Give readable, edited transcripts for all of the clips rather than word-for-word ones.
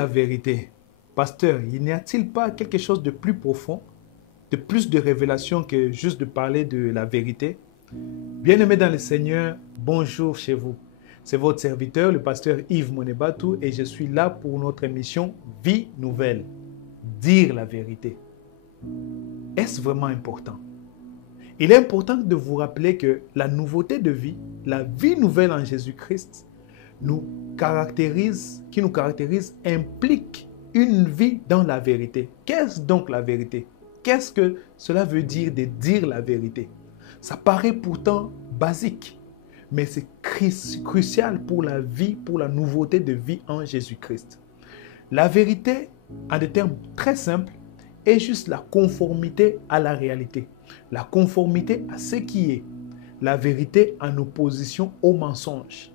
la vérité. Pasteur, il n'y a-t-il pas quelque chose de plus profond, de plus de révélation que juste de parler de la vérité? Bien-aimés dans le Seigneur, bonjour chez vous. C'est votre serviteur, le pasteur Yves Monebatou, et je suis là pour notre émission Vie Nouvelle. Dire la vérité. Est-ce vraiment important? Il est important de vous rappeler que la nouveauté de vie, la vie nouvelle en Jésus-Christ, qui nous caractérise, implique une vie dans la vérité. Qu'est-ce donc la vérité? Qu'est-ce que cela veut dire de dire la vérité? Ça paraît pourtant basique, mais c'est crucial pour la vie, pour la nouveauté de vie en Jésus-Christ. La vérité, en des termes très simples, est juste la conformité à la réalité, la conformité à ce qui est, la vérité en opposition au mensonge.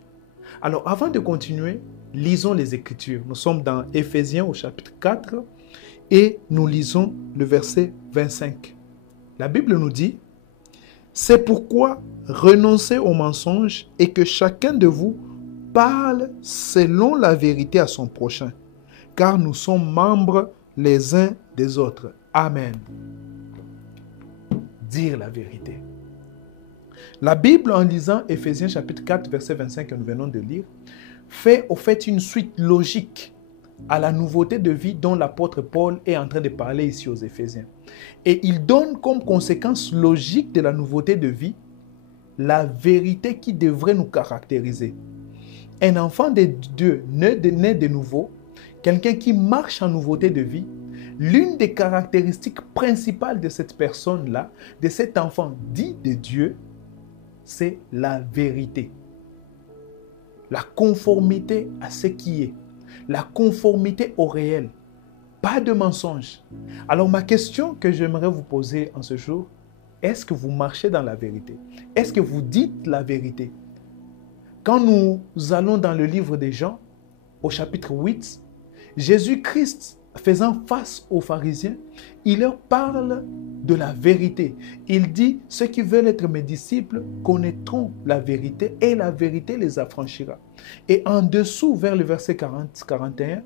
Alors, avant de continuer, lisons les Écritures. Nous sommes dans Éphésiens au chapitre 4 et nous lisons le verset 25. La Bible nous dit: « C'est pourquoi renoncez au mensonge et que chacun de vous parle selon la vérité à son prochain, car nous sommes membres les uns des autres. » Amen. Dire la vérité. La Bible, en lisant Éphésiens chapitre 4, verset 25 que nous venons de lire, fait au fait une suite logique à la nouveauté de vie dont l'apôtre Paul est en train de parler ici aux Éphésiens. Et il donne comme conséquence logique de la nouveauté de vie la vérité qui devrait nous caractériser. Un enfant de Dieu, né de nouveau, quelqu'un qui marche en nouveauté de vie, l'une des caractéristiques principales de cette personne-là, de cet enfant dit de Dieu, c'est la vérité. La conformité à ce qui est. La conformité au réel. Pas de mensonge. Alors ma question que j'aimerais vous poser en ce jour, est-ce que vous marchez dans la vérité? Est-ce que vous dites la vérité? Quand nous allons dans le livre des Jean, au chapitre 8, Jésus-Christ, faisant face aux pharisiens, il leur parle de la vérité. Il dit: ceux qui veulent être mes disciples connaîtront la vérité et la vérité les affranchira. Et en dessous, vers le verset 40-41,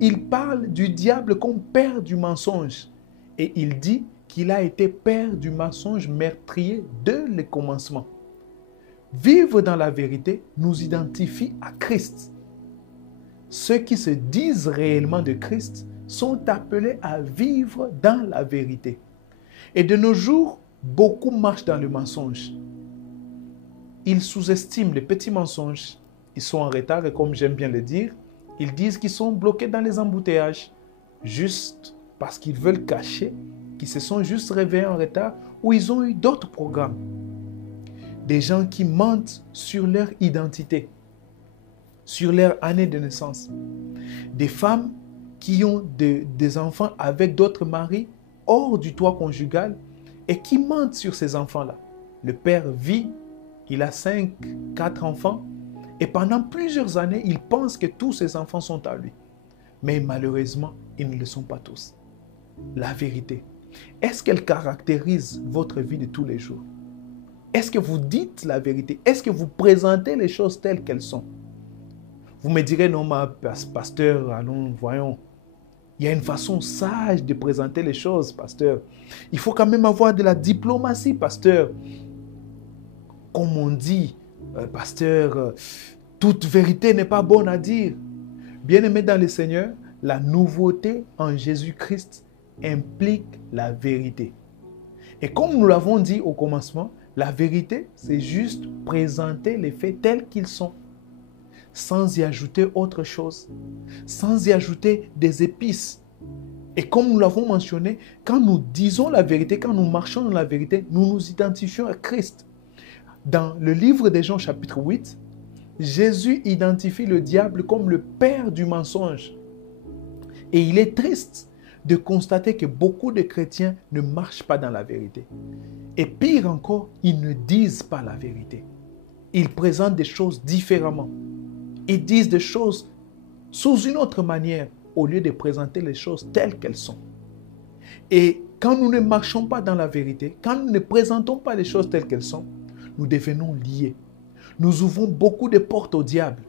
il parle du diable comme père du mensonge. Et il dit qu'il a été père du mensonge meurtrier dès le commencement. Vivre dans la vérité nous identifie à Christ. Ceux qui se disent réellement de Christ sont appelés à vivre dans la vérité. Et de nos jours, beaucoup marchent dans le mensonge. Ils sous-estiment les petits mensonges. Ils sont en retard et comme j'aime bien le dire, ils disent qu'ils sont bloqués dans les embouteillages juste parce qu'ils veulent cacher qu'ils se sont juste réveillés en retard ou ils ont eu d'autres programmes. Des gens qui mentent sur leur identité, sur leur année de naissance. Des femmes qui ont des enfants avec d'autres maris hors du toit conjugal et qui mentent sur ces enfants-là. Le père vit, il a 4 enfants et pendant plusieurs années, il pense que tous ses enfants sont à lui. Mais malheureusement, ils ne le sont pas tous. La vérité, est-ce qu'elle caractérise votre vie de tous les jours? Est-ce que vous dites la vérité? Est-ce que vous présentez les choses telles qu'elles sont? Vous me direz: non, ma pasteur, allons, voyons. Il y a une façon sage de présenter les choses, pasteur. Il faut quand même avoir de la diplomatie, pasteur. Comme on dit, pasteur, toute vérité n'est pas bonne à dire. Bien-aimés dans le Seigneur, la nouveauté en Jésus-Christ implique la vérité. Et comme nous l'avons dit au commencement, la vérité, c'est juste présenter les faits tels qu'ils sont, sans y ajouter autre chose, sans y ajouter des épices. Et comme nous l'avons mentionné, quand nous disons la vérité, quand nous marchons dans la vérité, nous nous identifions à Christ. Dans le livre des Jean chapitre 8, Jésus identifie le diable comme le père du mensonge. Et il est triste de constater que beaucoup de chrétiens ne marchent pas dans la vérité. Et pire encore, ils ne disent pas la vérité. Ils présentent des choses différemment. Ils disent des choses sous une autre manière au lieu de présenter les choses telles qu'elles sont. Et quand nous ne marchons pas dans la vérité, quand nous ne présentons pas les choses telles qu'elles sont, nous devenons liés. Nous ouvrons beaucoup de portes au diable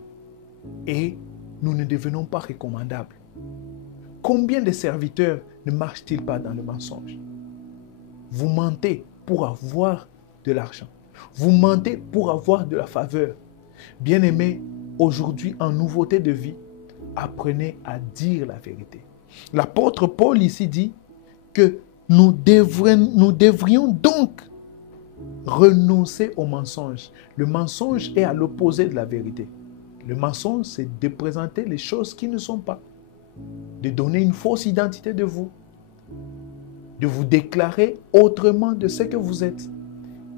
et nous ne devenons pas recommandables. Combien de serviteurs ne marchent-ils pas dans le mensonge? Vous mentez pour avoir de l'argent. Vous mentez pour avoir de la faveur. Bien-aimés, aujourd'hui, en nouveauté de vie, apprenez à dire la vérité. L'apôtre Paul ici dit que nous devrions donc renoncer au mensonge. Le mensonge est à l'opposé de la vérité. Le mensonge, c'est de présenter les choses qui ne sont pas, de donner une fausse identité de vous, de vous déclarer autrement de ce que vous êtes.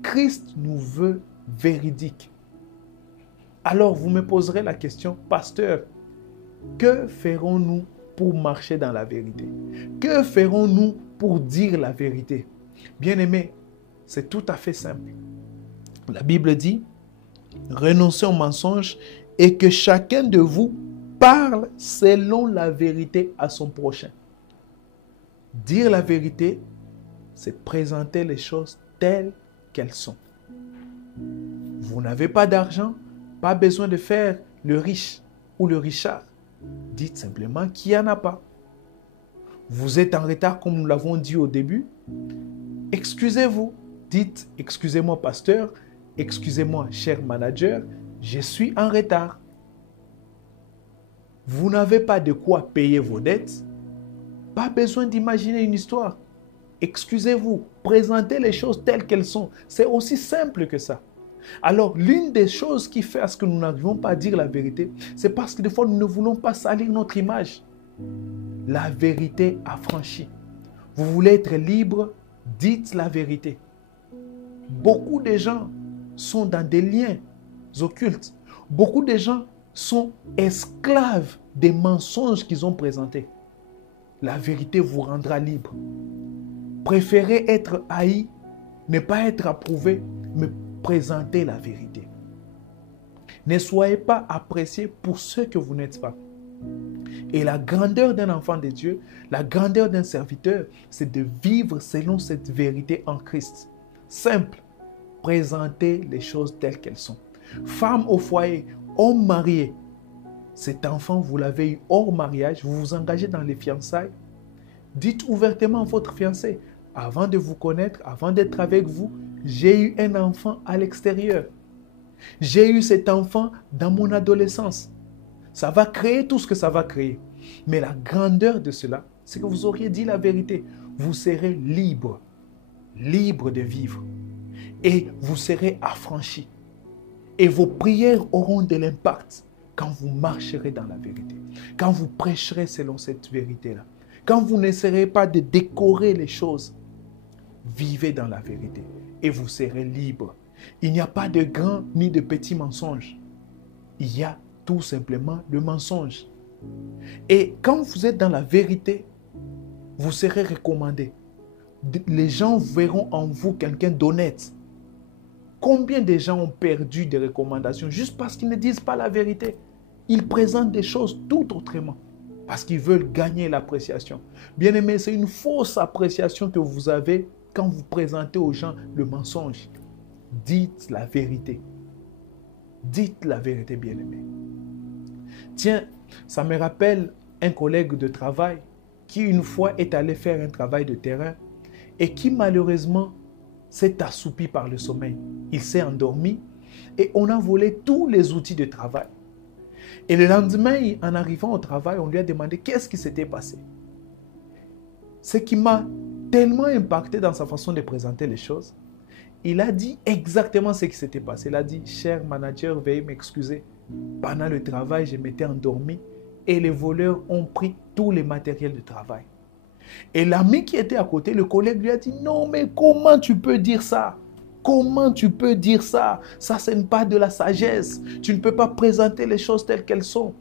Christ nous veut véridiques. Alors vous me poserez la question, pasteur, que ferons-nous pour marcher dans la vérité? Que ferons-nous pour dire la vérité? Bien-aimés, c'est tout à fait simple. La Bible dit, renoncez au mensonge et que chacun de vous parle selon la vérité à son prochain. Dire la vérité, c'est présenter les choses telles qu'elles sont. Vous n'avez pas d'argent, pas besoin de faire le riche ou le richard. Dites simplement qu'il n'y en a pas. Vous êtes en retard comme nous l'avons dit au début. Excusez-vous. Dites, excusez-moi pasteur, excusez-moi cher manager, je suis en retard. Vous n'avez pas de quoi payer vos dettes. Pas besoin d'imaginer une histoire. Excusez-vous, présentez les choses telles qu'elles sont. C'est aussi simple que ça. Alors, l'une des choses qui fait à ce que nous n'arrivons pas à dire la vérité, c'est parce que des fois, nous ne voulons pas salir notre image. La vérité affranchit. Vous voulez être libre, dites la vérité. Beaucoup de gens sont dans des liens occultes. Beaucoup de gens sont esclaves des mensonges qu'ils ont présentés. La vérité vous rendra libre. Préférez être haï, ne pas être approuvé, mais présenter la vérité. Ne soyez pas appréciés pour ce que vous n'êtes pas. Et la grandeur d'un enfant de Dieu, la grandeur d'un serviteur, c'est de vivre selon cette vérité en Christ. Simple, présenter les choses telles qu'elles sont. Femme au foyer, homme marié, cet enfant, vous l'avez eu hors mariage, vous vous engagez dans les fiançailles, dites ouvertement à votre fiancé, avant de vous connaître, avant d'être avec vous, j'ai eu un enfant à l'extérieur. J'ai eu cet enfant dans mon adolescence. Ça va créer tout ce que ça va créer. Mais la grandeur de cela, c'est que vous auriez dit la vérité. Vous serez libre, libre de vivre. Et vous serez affranchi. Et vos prières auront de l'impact quand vous marcherez dans la vérité. Quand vous prêcherez selon cette vérité-là. Quand vous n'essaierez pas de décorer les choses, vivez dans la vérité et vous serez libre. Il n'y a pas de grand ni de petit mensonge. Il y a tout simplement le mensonge. Et quand vous êtes dans la vérité, vous serez recommandé. Les gens verront en vous quelqu'un d'honnête. Combien de gens ont perdu des recommandations juste parce qu'ils ne disent pas la vérité? Ils présentent des choses tout autrement parce qu'ils veulent gagner l'appréciation. Bien-aimé, c'est une fausse appréciation que vous avez quand vous présentez aux gens le mensonge. Dites la vérité. Dites la vérité, bien-aimé. Tiens, ça me rappelle un collègue de travail qui une fois est allé faire un travail de terrain et qui malheureusement s'est assoupi par le sommeil. Il s'est endormi et on a volé tous les outils de travail. Et le lendemain, en arrivant au travail, on lui a demandé qu'est-ce qui s'était passé. Ce qui m'a tellement impacté dans sa façon de présenter les choses, il a dit exactement ce qui s'était passé. Il a dit, cher manager, veuillez m'excuser. Pendant le travail, je m'étais endormi et les voleurs ont pris tous les matériels de travail. Et l'ami qui était à côté, le collègue lui a dit, non mais comment tu peux dire ça? Comment tu peux dire ça? Ça, ce n'est pas de la sagesse. Tu ne peux pas présenter les choses telles qu'elles sont.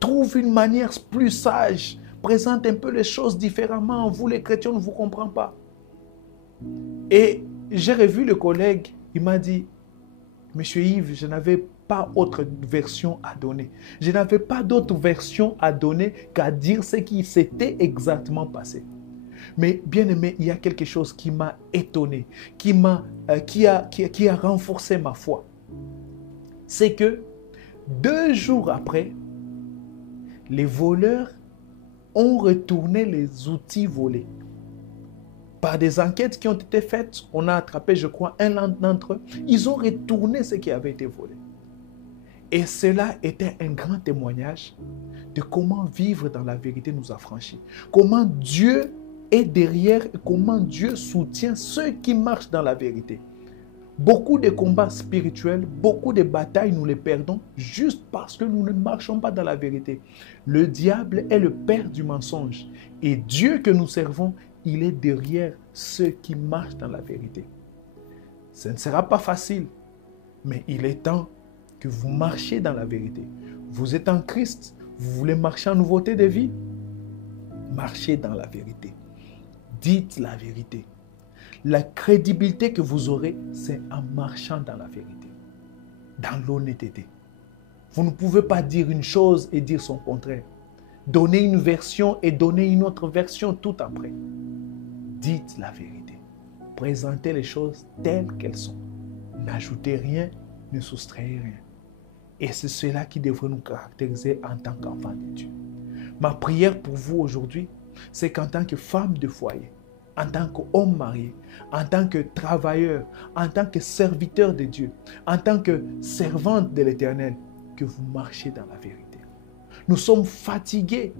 Trouve une manière plus sage. Présente un peu les choses différemment. Vous, les chrétiens, on ne vous comprend pas. Et j'ai revu le collègue. Il m'a dit, Monsieur Yves, je n'avais pas autre version à donner. Je n'avais pas d'autre version à donner qu'à dire ce qui s'était exactement passé. Mais bien aimé, il y a quelque chose qui m'a étonné, qui a renforcé ma foi. C'est que 2 jours après, les voleurs ont retourné les outils volés. Par des enquêtes qui ont été faites, on a attrapé, je crois, un d'entre eux. Ils ont retourné ce qui avait été volé. Et cela était un grand témoignage de comment vivre dans la vérité nous affranchit. Comment Dieu est derrière et comment Dieu soutient ceux qui marchent dans la vérité. Beaucoup de combats spirituels, beaucoup de batailles, nous les perdons juste parce que nous ne marchons pas dans la vérité. Le diable est le père du mensonge. Et Dieu que nous servons, il est derrière ceux qui marchent dans la vérité. Ce ne sera pas facile, mais il est temps que vous marchiez dans la vérité. Vous êtes en Christ, vous voulez marcher en nouveauté de vie? Marchez dans la vérité. Dites la vérité. La crédibilité que vous aurez, c'est en marchant dans la vérité, dans l'honnêteté. Vous ne pouvez pas dire une chose et dire son contraire. Donner une version et donner une autre version tout après. Dites la vérité. Présentez les choses telles qu'elles sont. N'ajoutez rien, ne soustrayez rien. Et c'est cela qui devrait nous caractériser en tant qu'enfants de Dieu. Ma prière pour vous aujourd'hui, c'est qu'en tant que femme de foyer, en tant qu'homme marié, en tant que travailleur, en tant que serviteur de Dieu, en tant que servante de l'Éternel, que vous marchiez dans la vérité. Nous sommes fatigués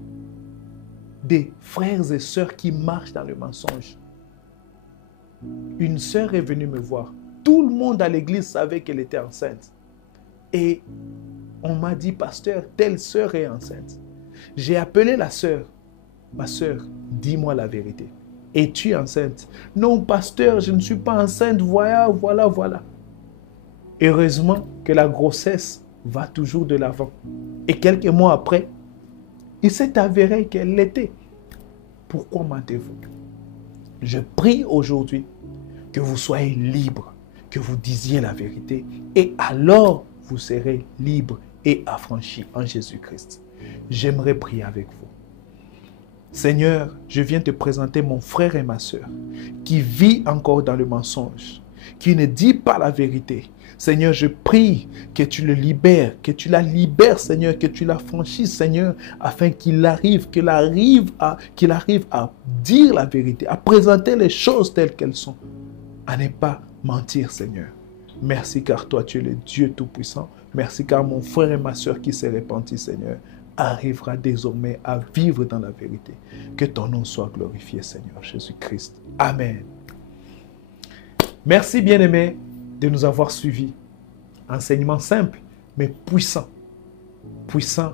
des frères et sœurs qui marchent dans le mensonge. Une sœur est venue me voir. Tout le monde à l'église savait qu'elle était enceinte. Et on m'a dit, pasteur, telle sœur est enceinte. J'ai appelé la sœur. Ma sœur, dis-moi la vérité. Es-tu enceinte? Non, pasteur, je ne suis pas enceinte. Voilà. Heureusement que la grossesse va toujours de l'avant. Et quelques mois après, il s'est avéré qu'elle l'était. Pourquoi mentez-vous? Je prie aujourd'hui que vous soyez libres, que vous disiez la vérité. Et alors, vous serez libres et affranchis en Jésus-Christ. J'aimerais prier avec vous. Seigneur, je viens te présenter mon frère et ma sœur qui vit encore dans le mensonge, qui ne dit pas la vérité. Seigneur, je prie que tu le libères, que tu la libères, Seigneur, que tu la franchisses, Seigneur, afin qu'il arrive à dire la vérité, à présenter les choses telles qu'elles sont, à ne pas mentir, Seigneur. Merci car toi, tu es le Dieu Tout-Puissant. Merci car mon frère et ma sœur qui s'est repenti, Seigneur, arrivera désormais à vivre dans la vérité. Que ton nom soit glorifié, Seigneur Jésus-Christ. Amen. Merci, bien-aimés, de nous avoir suivis. Enseignement simple, mais puissant. Puissant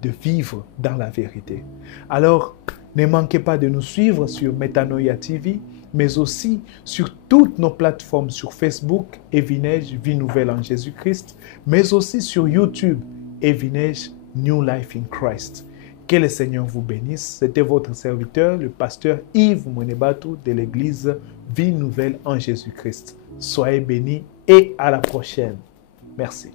de vivre dans la vérité. Alors, ne manquez pas de nous suivre sur Metanoia TV, mais aussi sur toutes nos plateformes, sur Facebook, Evinej, Vie Nouvelle en Jésus-Christ, mais aussi sur YouTube, Evinej, New Life in Christ. Que le Seigneur vous bénisse. C'était votre serviteur, le pasteur Yves Mwenebatu de l'église Vie Nouvelle en Jésus-Christ. Soyez bénis et à la prochaine. Merci.